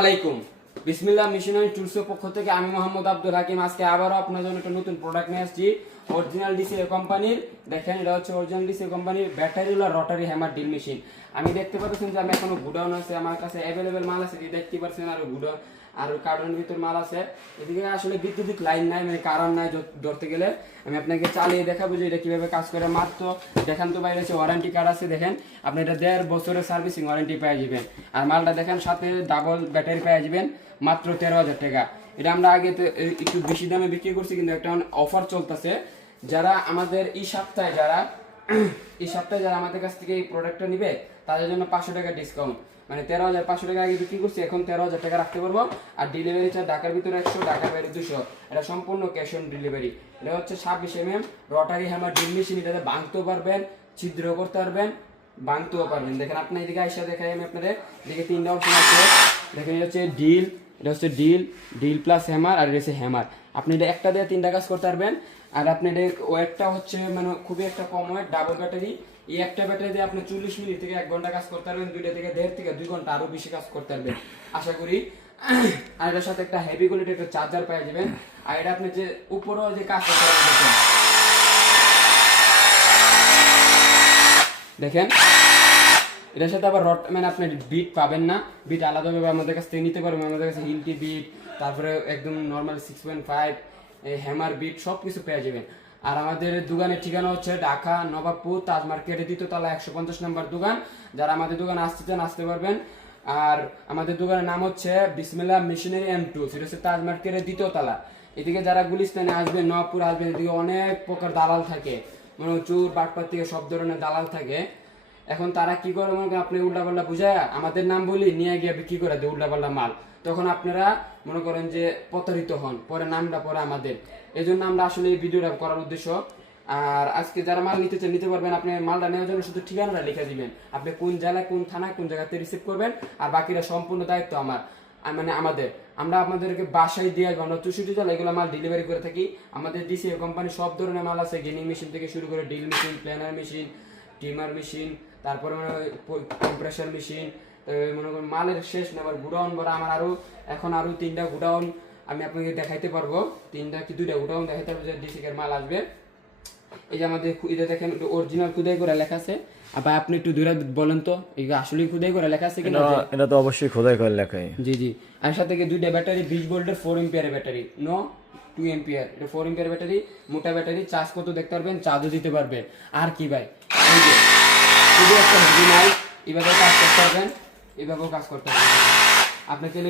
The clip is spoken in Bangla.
আলাইকুম বিসমিল্লাহ মেশিনারি টুলসের পক্ষ থেকে আমি মোহাম্মদ আব্দুল হাকিম আজকে আবারও আপনাদের জন্য একটা নতুন প্রোডাক্ট নিয়ে আসছি। অরিজিনাল ডিসিএ কোম্পানির, দেখেন এটা হচ্ছে অরিজিনাল ডিসিএ কোম্পানির ব্যাটারিওয়ালা রটারি হ্যামার ড্রিল মেশিন। আমি দেখতে পাচ্ছেন যে আমি এখনো গুডাউন আছে, আমার কাছে অ্যাভেলেবেল মাল আছে, দেখতে পাচ্ছেন আর গুডাউন আর কার্টনের ভিতর মাল আছে। এদিকে আসলে বিদ্যুতিক লাইন নাই, মানে কারণ নাই ধরতে গেলে। আমি আপনাকে চালিয়ে দেখাবো যে এটা কিভাবে কাজ করে। মাত্র দেখান তো বাইরে আছে ওয়ারেন্টি কার্ড আছে, দেখেন আপনি এটা 1.5 বছরের সার্ভিসিং ওয়ারেন্টি পেয়ে যাবেন। আর মালটা দেখেন সাথে ডাবল ব্যাটারি পেয়ে যাবেন মাত্র 13,000 টাকা। এটা আমরা আগে তো একটু বেশি দামে বিক্রি করছি, কিন্তু একটা অফার চলতেছে। যারা আমাদের এই সপ্তাহে যারা আমাদের কাছ থেকে এই প্রোডাক্টটা নিবে তাদের জন্য 500 টাকা ডিসকাউন্ট, মানে 13,500 টাকা আগে বিক্রি করছি, এখন 13,000 টাকা রাখতে পারবো। আর ডেলিভারি চার্জ ঢাকার ভিতরে 100, ঢাকার বাইরে 200। এটা সম্পূর্ণ ক্যাশ অন ডেলিভারি। এটা হচ্ছে 26 mm Rotary hammer drill machine. এটাতে ভাঙতেও পারবেন, ছিদ্র করতে পারবেন, ভাঙতেও পারবেন। দেখেন আপনি এদিকে আইসা দেখাই আমি আপনাদের, এদিকে 3টা অপশন আছে। দেখেন এটা হচ্ছে ডিল, এটা হচ্ছে ডিল প্লাস হ্যামার, আর এটা হচ্ছে হ্যামার। আপনি এটা একটা দিয়ে 3টা কাজ করতে পারবেন। আর আপনি এটা ওয়েটটা হচ্ছে মানে খুবই একটা কম ওয়েট, ডাবল ব্যাটারি। এই একটা ব্যাটারি দিয়ে আপনি 40 মিনিট থেকে 1 ঘন্টা কাজ করতে পারবেন, 2টা থেকে 1.5 থেকে 2 ঘন্টা আরো বেশি কাজ করতে পারবেন আশা করি। আর এটার সাথে একটা হেভি কোয়ালিটির একটা চার্জার পেয়ে যাবেন। আর এটা আপনি যে উপরেও যে কাজ করতে পারবেন, দেখেন এটার সাথে আবার মানে আপনি বিট পাবেন না, বিট আলাদাভাবে আমাদের কাছ থেকে নিতে পারবেন। আমাদের কাছে হিলটি বিট, তারপরে একদম নর্মাল 6.5 হ্যামার বিট সব কিছু পেয়ে যাবেন। আর আমাদের দোকানের ঠিকানা হচ্ছে ঢাকা নবাবপুর তাজ মার্কেটের 2য় তলা 150 নম্বর দোকান। যারা আমাদের দোকানে আসতে চান আসতে পারবেন। আর আমাদের দোকানের নাম হচ্ছে বিসমিল্লাহ মেশিনারি M2, সেটা হচ্ছে তাজ মার্কেটের 2য় তলা। এদিকে যারা গুলিস্তানে আসবেন, নবাবপুর আসবেন, এদিকে অনেক প্রকার দালাল থাকে, মানে চোর বাটপার থেকে সব ধরনের দালাল থাকে। এখন তারা কি করে, মনে করেন আপনি উল্টাপাল্টা বুঝায় আমাদের নাম বলি নিয়ে গিয়ে বিক্রি করে দেয় উল্টাপাল্টা মাল, তখন আপনারা মনে করেন যে প্রতারিত হন, পরে নামটা পরে আমাদের। এই জন্য আমরা আসলে এই ভিডিওটা করার উদ্দেশ্য। আর আজকে যারা মাল নিতে চান নিতে পারবেন। আপনি মালটা নেওয়ার জন্য শুধু ঠিকানাটা লিখে দিবেন, আপনি কোন জেলায় কোন থানায় কোন জায়গাতে রিসিভ করবেন। আর বাকিরা সম্পূর্ণ দায়িত্ব মানে আমাদের। আমরা আপনাদেরকে বাসায় দিয়ে আসবো। আমরা 64 জেলা এগুলো মাল ডেলিভারি করে থাকি। আমাদের ডিসিএ কোম্পানি সব ধরনের মাল আছে, গেনিং মেশিন থেকে শুরু করে drill machine, planer machine, trimmer machine, তারপরে কম্প্রেসার মেশিন। মনে করেন মালের শেষ না, আবার গুডাউন ভরা আমার এখন আরো 3টা গুডাউন আমি আপনাকে দেখাইতে পারবো। 3টা কি 2টা গুডাউন দেখাইতে পারবো যে ডিসিকের মাল আসবে। এই যে আমাদের এটা দেখেন অরিজিনাল খুদাই করে লেখা আছে। আবার আপনি একটু দূরে বলেন তো এটা আসলে খুদাই করে লেখা আছে কিনা? এটা তো অবশ্যই খোদাই করে লেখাই। জি। আর সাথে 2টা ব্যাটারি 20 ভোল্টের 4 এম্পিয়ারের ব্যাটারি, 2 এম্পিয়ার। এটা 4 এম্পিয়ার ব্যাটারি, মোটা ব্যাটারি। চার্জ কত দেখতে পারবেন, চার্জও দিতে পারবেন। আর কি ভাই, এই যে শুধু একটা হেভি নাই, এভাবে কাজ করতে পারবেন, এভাবেও কাজ করতে পারবেন। আপনাকে